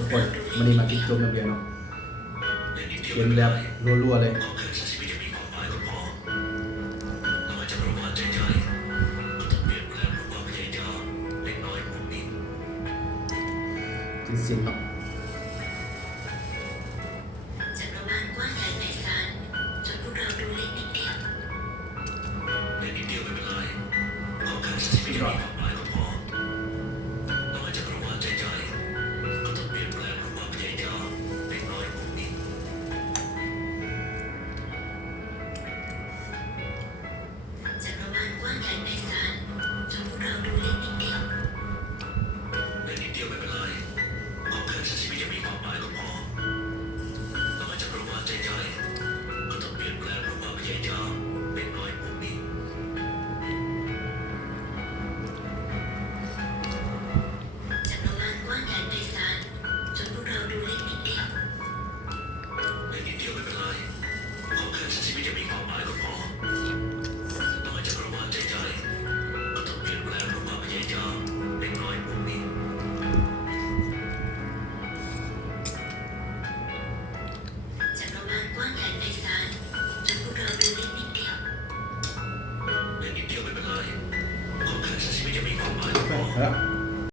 ทุกคนมันนี่มากินจุ่มอย่างเดียวเนาะกินแบบรัวๆเลยกินสินเนาะจักรวาลกว้างใหญ่ไพศาลจนพวกเราดูเล็กนิดเดียวเล็กนิดเดียวไม่เป็นไรขอแค่สิ่งที่มีความหมายก็พอต่อให้จักรวาลใหญ่ๆก็ต้องเปลี่ยนแปลงความพยายามเล็กน้อยพวกนี้จักรวาลกว้างใหญ่ไพศาลจนพวกเราดูเล็กนิดเดียวเล็กนิดเดียวไม่เป็นไรขอแค่ชีวิตยังมีความหมายก็พอต่อให้จักรวาลใหญ่ๆก็ต้องเปลี่ยนแปลงความพยายามเล็กน้อยพวกนี้จักรวาลกว้างใหญ่ไพศาลจนพวกเราดูเล็กนิดเดียวเล็กนิดเดียวไม่เป็นไรขอแค่ชีวิตยังมีความหมายก็พอต่อให้จักรวาลใหญ่ๆก็ต้องเปลี่ยนแปลงความพยายามเล็กน้อยพวกนี้จักรวาลกว้างใหญ่ไพศาลจนพวกเราดูเล็กนิดเดียวเล็กนิดเดียวไม่เป็นไรขอแค่ชีวิตยังมีความหมายก็พอ แล้ว